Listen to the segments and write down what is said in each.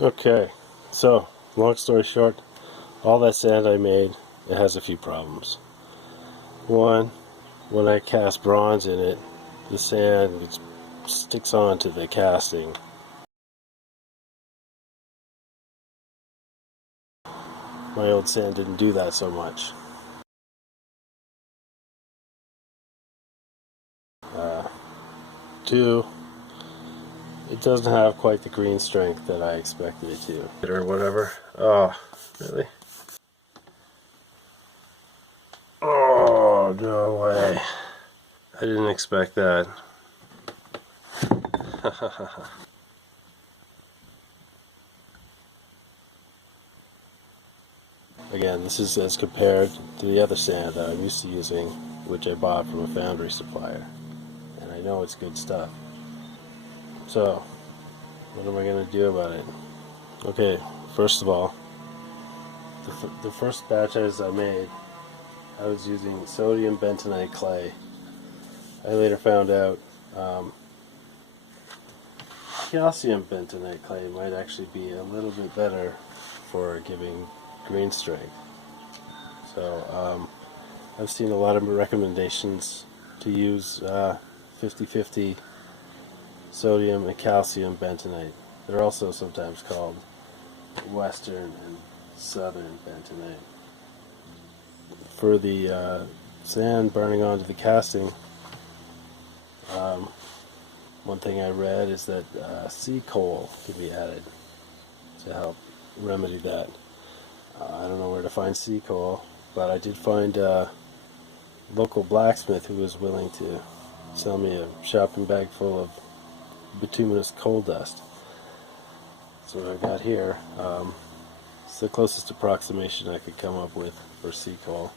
Okay, so long story short, all that sand I made, it has a few problems. One, when I cast bronze in it, the sand sticks onto the casting. My old sand didn't do that so much. Two, it doesn't have quite the green strength that I expected it to. Or whatever. Oh, really? Oh, no way. I didn't expect that. Again, this is as compared to the other sand that I'm used to using, which I bought from a foundry supplier. And I know it's good stuff. So, what am I going to do about it? Okay, first of all, the first batches I made, I was using sodium bentonite clay. I later found out calcium bentonite clay might actually be a little bit better for giving green strength. So I've seen a lot of recommendations to use 50-50 sodium and calcium bentonite. They're also sometimes called western and southern bentonite. For the sand burning onto the casting, one thing I read is that sea coal can be added to help remedy that. I don't know where to find sea coal, but I did find a local blacksmith who was willing to sell me a shopping bag full of bituminous coal dust. So what I've got here, it's the closest approximation I could come up with for sea coal.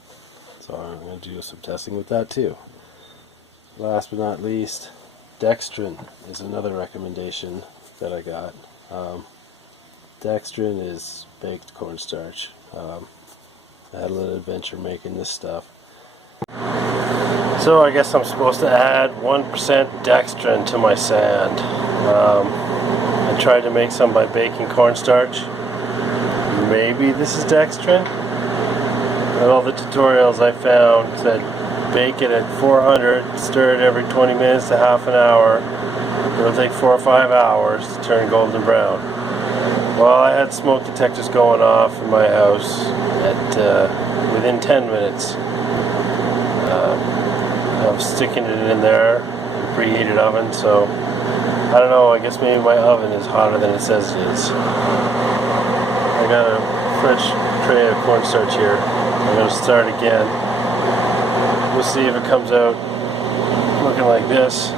So I'm going to do some testing with that too. Last but not least, dextrin is another recommendation that I got. Dextrin is baked cornstarch. I had a little adventure making this stuff. So I guess I'm supposed to add 1% dextrin to my sand. I tried to make some by baking cornstarch. Maybe this is dextrin? And all the tutorials I found said bake it at 400, stir it every 20 minutes to half an hour. It'll take 4 or 5 hours to turn golden brown. Well, I had smoke detectors going off in my house at within 10 minutes. I'm sticking it in there in a preheated oven, so I don't know, I guess maybe my oven is hotter than it says it is. I got a fresh tray of cornstarch here. I'm going to start again. We'll see if it comes out looking like this.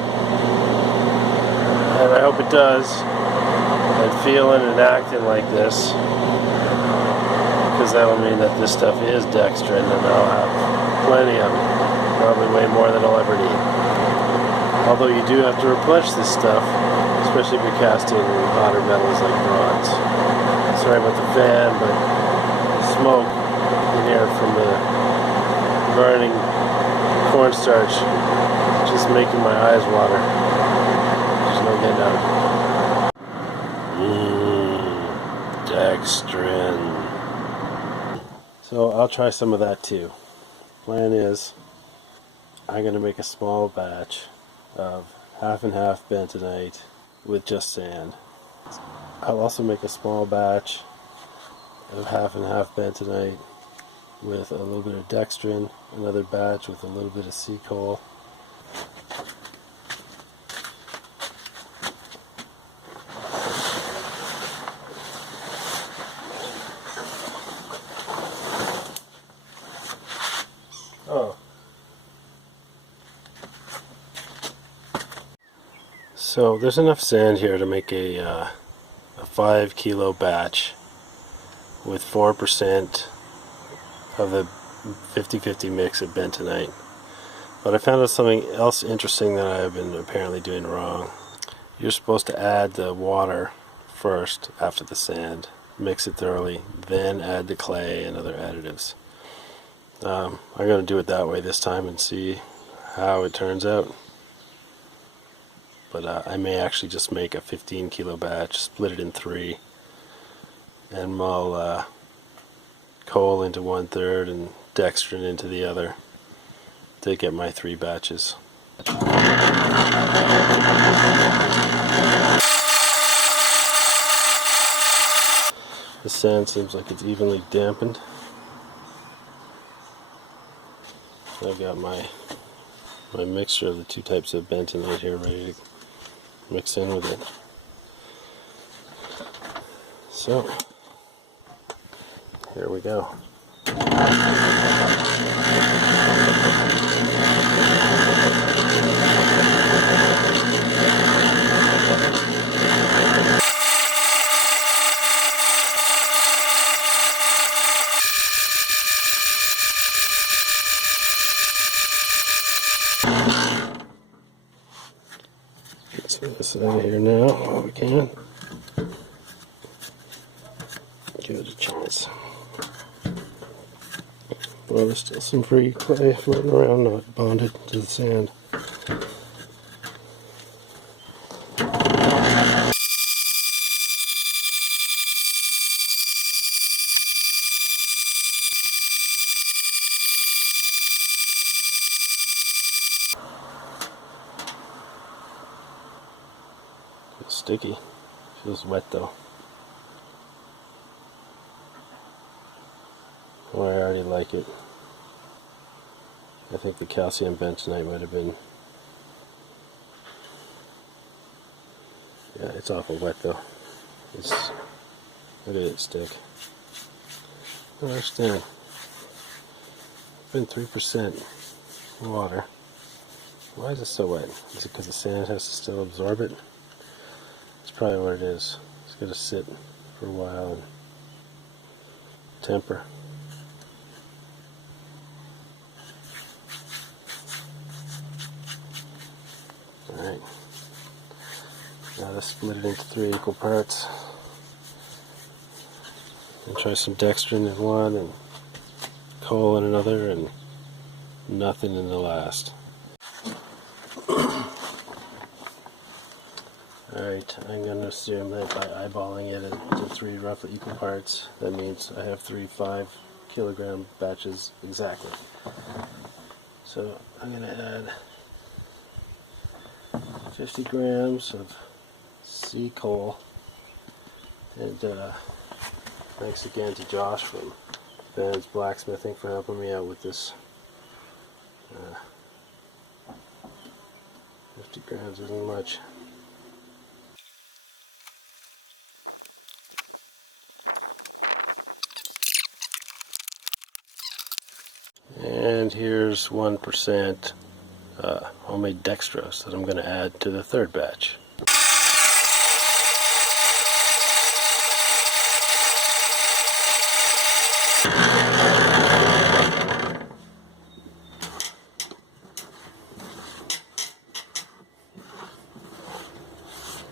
And I hope it does. And feeling and acting like this. Because that'll mean that this stuff is dextrin and I'll have plenty of it. Probably way more than I'll ever need. Although you do have to replenish this stuff, especially if you're casting hotter metals like bronze. Sorry about the fan, but smoke in here from the burning cornstarch is just making my eyes water. There's no getting out. Dextrin. So I'll try some of that too. Plan is, I'm going to make a small batch of half and half bentonite with just sand. I'll also make a small batch of half and half bentonite with a little bit of dextrin, another batch with a little bit of sea coal. Oh. So there's enough sand here to make a 5 kilo batch with 4% of the 50-50 mix of bentonite. But I found out something else interesting that I've been apparently doing wrong. You're supposed to add the water first after the sand, mix it thoroughly, then add the clay and other additives. I'm going to do it that way this time and see how it turns out. But I may actually just make a 15 kilo batch, split it in 3, and mull coal into 1/3 and dextrin into the other to get my 3 batches. The sand seems like it's evenly dampened. So I've got my mixture of the 2 types of bentonite here ready to mix in with it. So here we go. Let's get this out of here now while we can. Give it a chance. Well, there's still some free clay floating around, not bonded to the sand. Feels sticky. Feels wet though. Oh, I already like it. I think the calcium bentonite might have been... Yeah, it's awful wet though. Look at it stick. I don't understand. It's been 3% water. Why is it so wet? Is it because the sand has to still absorb it? That's probably what it is. It's got to sit for a while and temper. Alright. Now let's split it into 3 equal parts. And try some dextrin in one and coal in another and nothing in the last. Alright, I'm going to assume that by eyeballing it into 3 roughly equal parts, that means I have 3 5-kilogram batches exactly. So I'm going to add 50 grams of sea coal, and thanks again to Josh from Ben's Blacksmithing for helping me out with this. 50 grams isn't much. And here's 1% homemade dextrose that I'm going to add to the 3rd batch.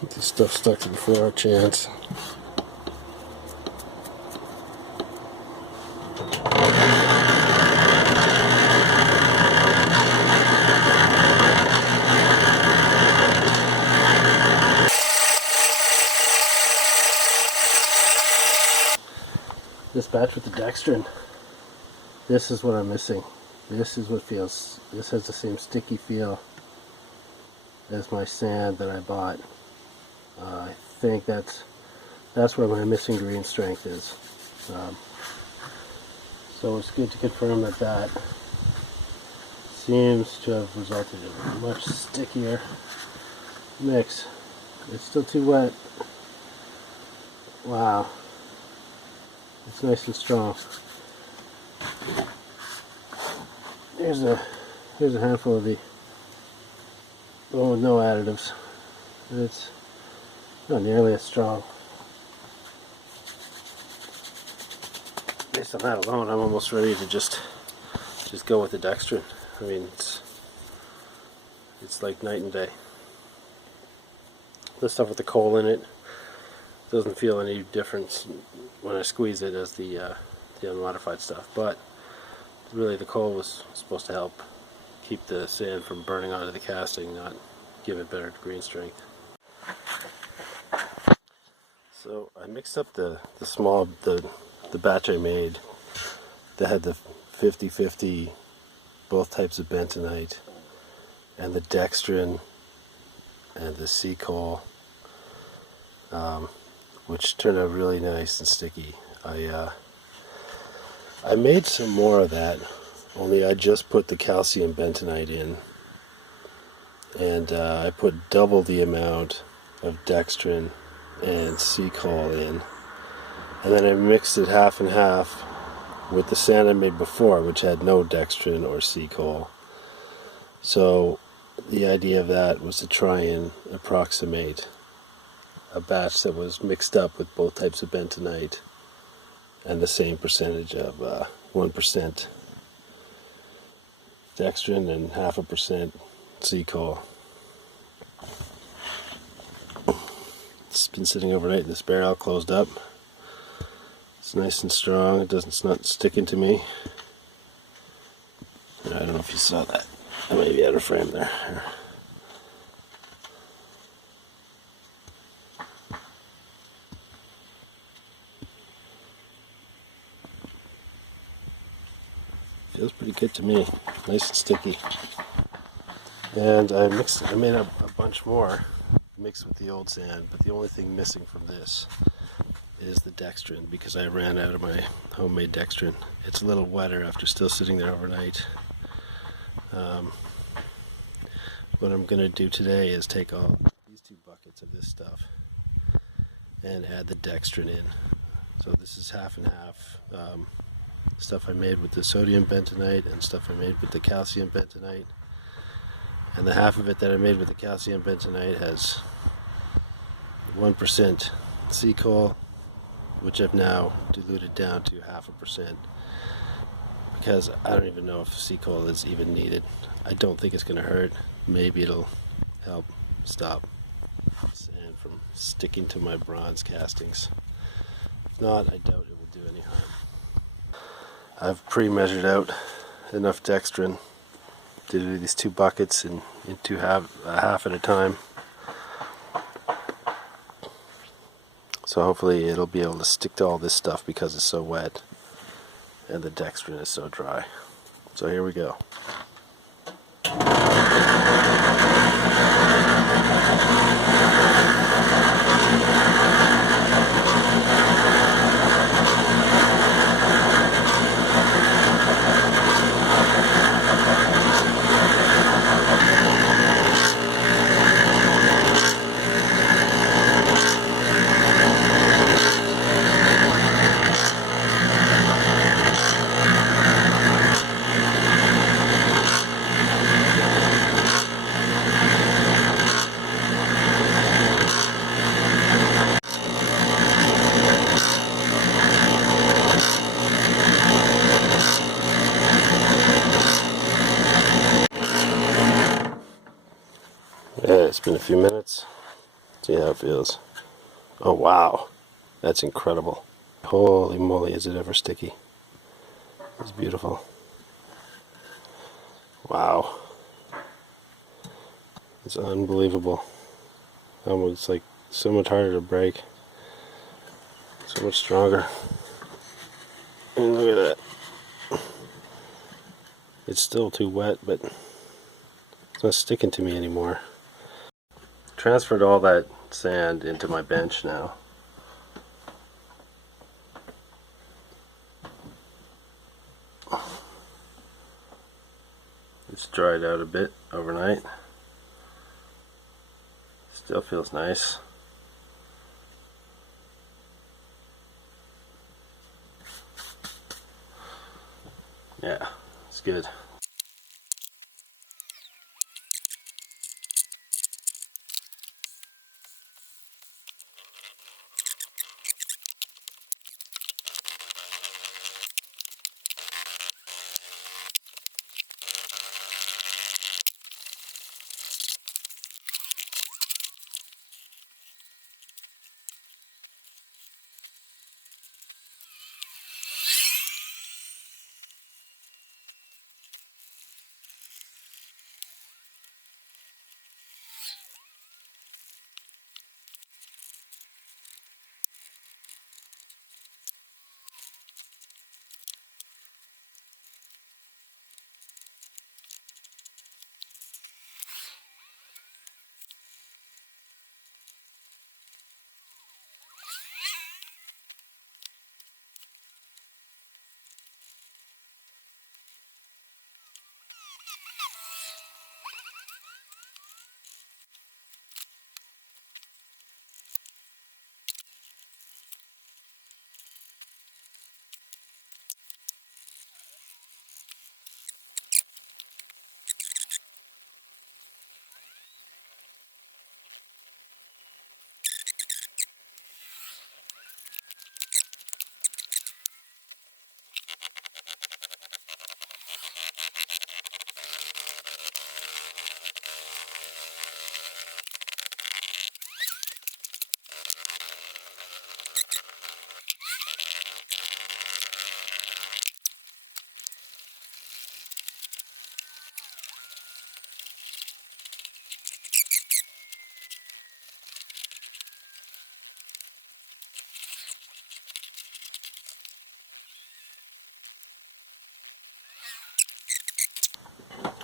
Get this stuff stuck to the floor, chance. This batch with the dextrin, this is what I'm missing. This is what feels, this has the same sticky feel as my sand that I bought. I think that's where my missing green strength is. So it's good to confirm that that seems to have resulted in a much stickier mix. It's still too wet. Wow. It's nice and strong. Here's a handful of the one with no additives. And it's not nearly as strong. Based on that alone, I'm almost ready to just go with the dextrin. I mean, it's like night and day. The stuff with the coal in it doesn't feel any difference when I squeeze it as the unmodified stuff, but really the coal was supposed to help keep the sand from burning onto the casting, not give it better green strength. So I mixed up the batch I made that had the 50-50 both types of bentonite and the dextrin and the sea coal, which turned out really nice and sticky. I made some more of that, only I just put the calcium bentonite in, and I put double the amount of dextrin and sea coal in, and then I mixed it half and half with the sand I made before, which had no dextrin or sea coal. So the idea of that was to try and approximate a batch that was mixed up with both types of bentonite and the same percentage of 1% dextrin and 0.5% sea coal. It's been sitting overnight in this barrel, closed up. It's nice and strong. It's not sticking to me. I don't know if you saw that. I may be out of frame there. Feels pretty good to me. Nice and sticky. And I made up a bunch more mixed with the old sand, but the only thing missing from this is the dextrin, because I ran out of my homemade dextrin. It's a little wetter after still sitting there overnight. What I'm going to do today is take all these 2 buckets of this stuff and add the dextrin in. So this is half and half. Stuff I made with the sodium bentonite and stuff I made with the calcium bentonite. And the half of it that I made with the calcium bentonite has 1% sea coal, which I've now diluted down to 0.5%, because I don't even know if sea coal is even needed. I don't think it's going to hurt. Maybe it'll help stop sand from sticking to my bronze castings. If not, I doubt it will do any harm. I've pre-measured out enough dextrin to do these 2 buckets into half at a time. So hopefully it'll be able to stick to all this stuff because it's so wet and the dextrin is so dry. So here we go. Yeah, it's been a few minutes. See how it feels. Oh wow, that's incredible. Holy moly, is it ever sticky. It's beautiful. Wow. It's unbelievable. It's like so much harder to break. So much stronger. And look at that. It's still too wet, but it's not sticking to me anymore. Transferred all that sand into my bench now. It's dried out a bit overnight. Still feels nice. Yeah, it's good.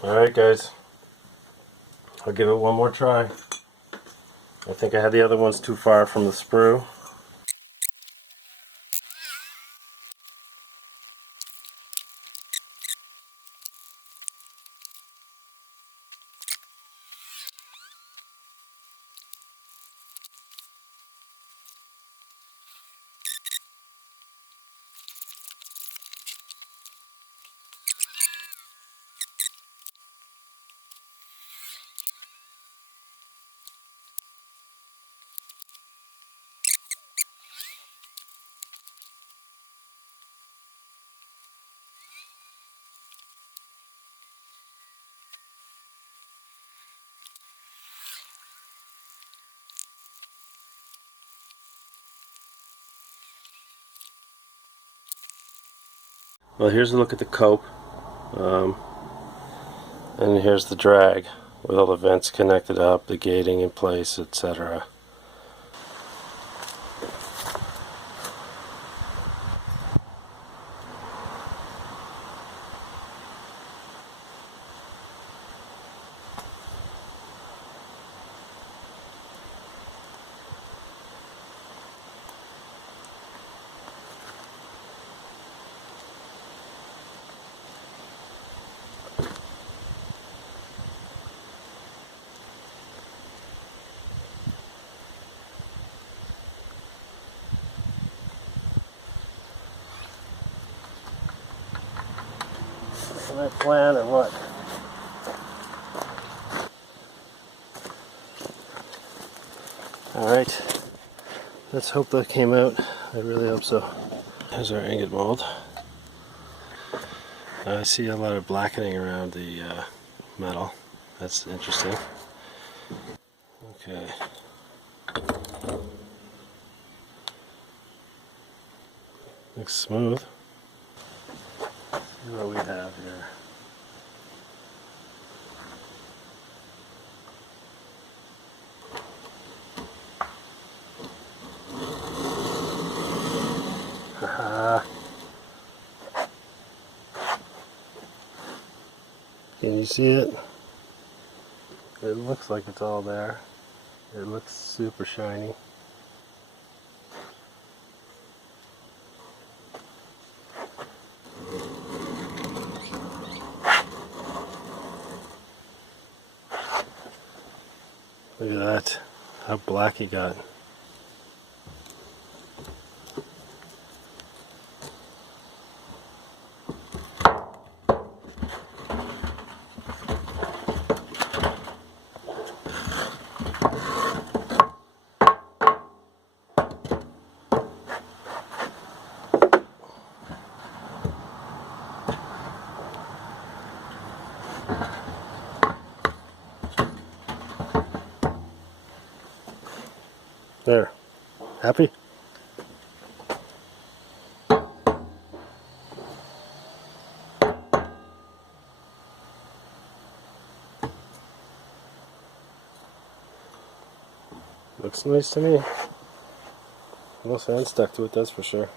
Alright guys, I'll give it one more try. I think I had the other ones too far from the sprue. Well, here's a look at the cope, and here's the drag with all the vents connected up, the gating in place, etc. My plan or what? Alright, let's hope that came out. I really hope so. Here's our ingot mold. I see a lot of blackening around the metal. That's interesting. Okay. Looks smooth. See what we have here. Haha. Can you see it? It looks like it's all there. It looks super shiny. Look at that, how black he got. There. Happy? Looks nice to me. No sand stuck to it, that's for sure.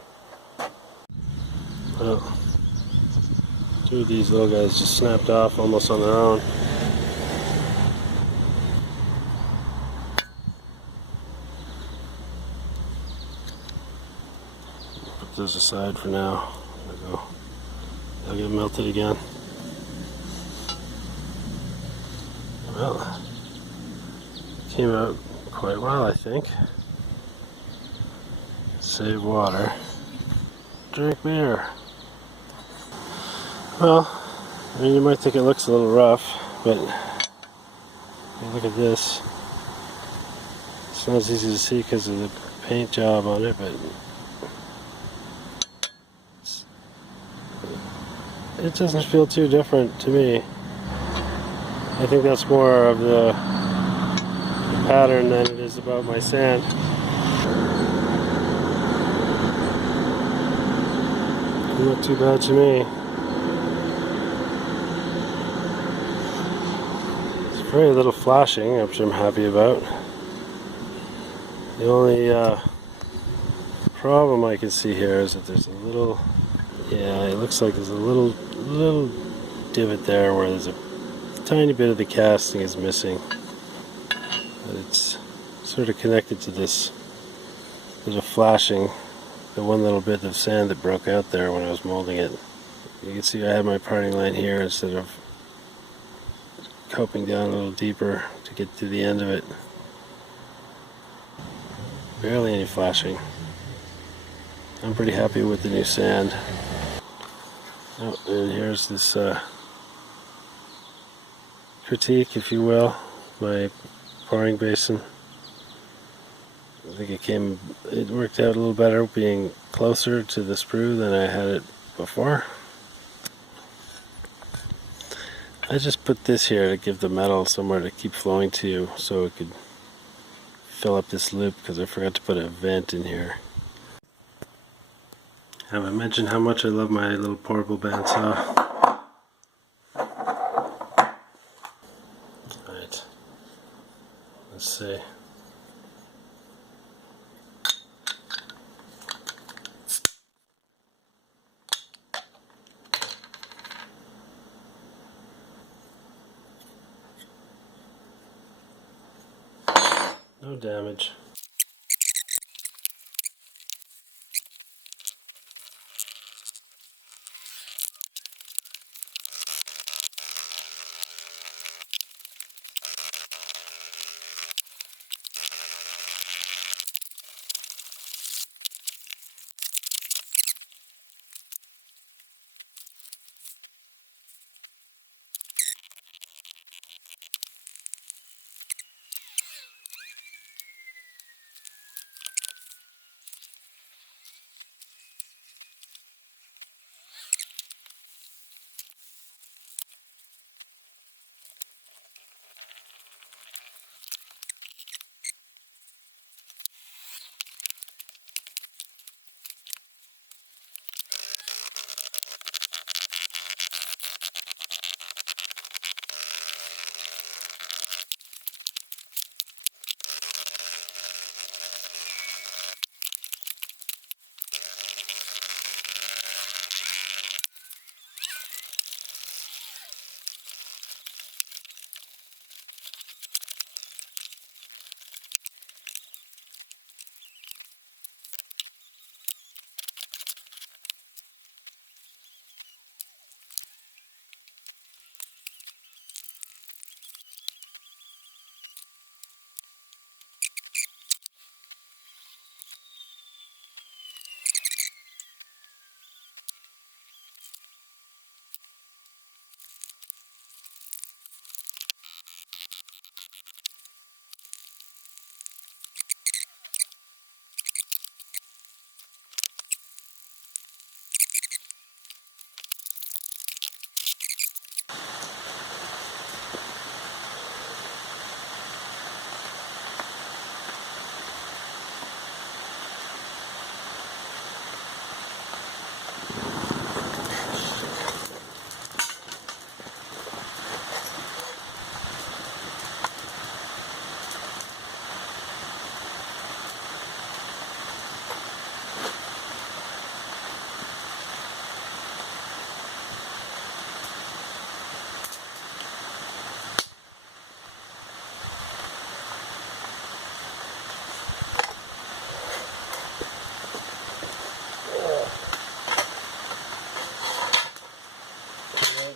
Oh. Two of these little guys just snapped off almost on their own. Put those aside for now. There we go. They'll get melted again. Well, came out quite well, I think. Save water. Drink beer. Well, I mean, you might think it looks a little rough, but look at this. It's not as easy to see because of the paint job on it, but it doesn't feel too different to me. I think that's more of the pattern than it is about my sand. Not too bad to me. It's very little flashing, which I'm happy about. The only problem I can see here is that there's a little, yeah, it looks like there's a little divot there where there's a tiny bit of the casting is missing, but it's sort of connected to this little flashing, the one little bit of sand that broke out there when I was molding it. You can see I have my parting line here instead of coping down a little deeper to get to the end of it. Barely any flashing. I'm pretty happy with the new sand. Oh, and here's this critique, if you will, my pouring basin. I think it worked out a little better being closer to the sprue than I had it before. I just put this here to give the metal somewhere to keep flowing to so it could fill up this loop, because I forgot to put a vent in here. Have I mentioned how much I love my little portable bandsaw? Alright, let's see. No damage.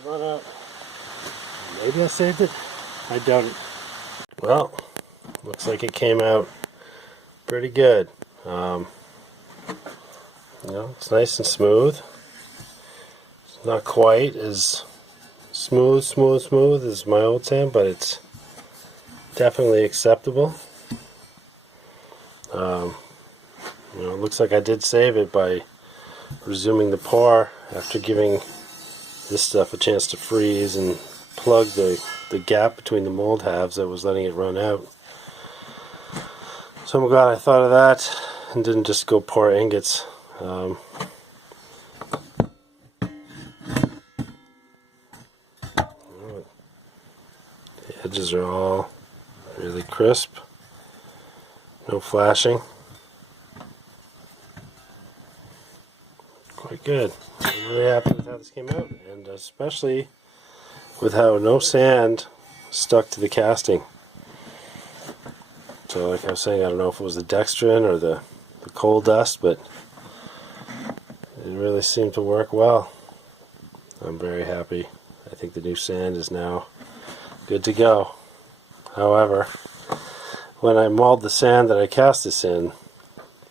Run out. Maybe I saved it. I doubt it. Well, looks like it came out pretty good. It's nice and smooth. It's not quite as smooth as my old sand, but it's definitely acceptable. It looks like I did save it by resuming the pour after giving this stuff a chance to freeze and plug the gap between the mold halves that was letting it run out. So I'm glad I thought of that and didn't just go pour ingots. The edges are all really crisp, no flashing. Quite good. I'm really happy with how this came out, and especially with how no sand stuck to the casting. So like I was saying, I don't know if it was the dextrin or the coal dust, but it really seemed to work well. I'm very happy. I think the new sand is now good to go. However, when I mulled the sand that I cast this in, it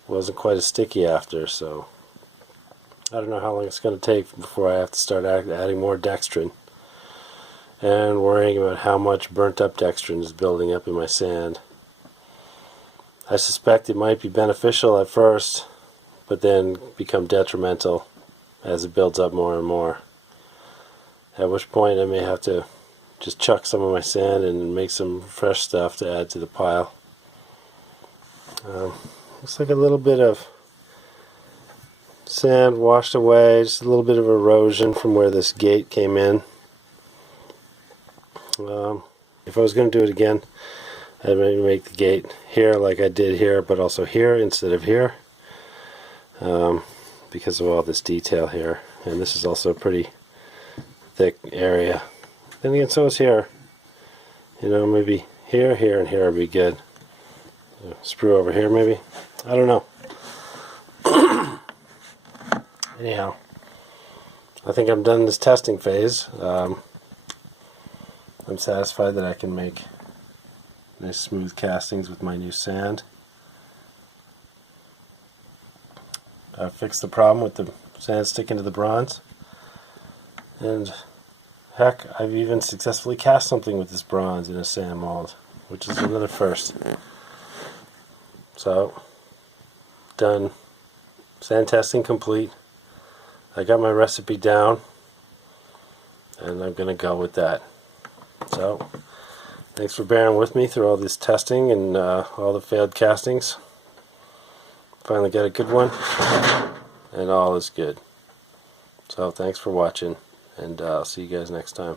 wasn't quite as sticky after, so I don't know how long it's going to take before I have to start adding more dextrin and worrying about how much burnt up dextrin is building up in my sand. I suspect it might be beneficial at first, but then become detrimental as it builds up more and more. At which point I may have to just chuck some of my sand and make some fresh stuff to add to the pile. Looks like a little bit of sand washed away, just a little bit of erosion from where this gate came in. If I was going to do it again, I'd maybe make the gate here like I did here, but also here instead of here, because of all this detail here. And this is also a pretty thick area. Then again, so is here. You know, maybe here, here, and here would be good. Sprue over here, maybe. I don't know. Anyhow, I think I'm done this testing phase. I'm satisfied that I can make nice smooth castings with my new sand. I fixed the problem with the sand sticking to the bronze. And heck, I've even successfully cast something with this bronze in a sand mold, which is another first. So, done. Sand testing complete. I got my recipe down, and I'm going to go with that. So, thanks for bearing with me through all this testing and all the failed castings. Finally got a good one, and all is good. So, thanks for watching, and I'll see you guys next time.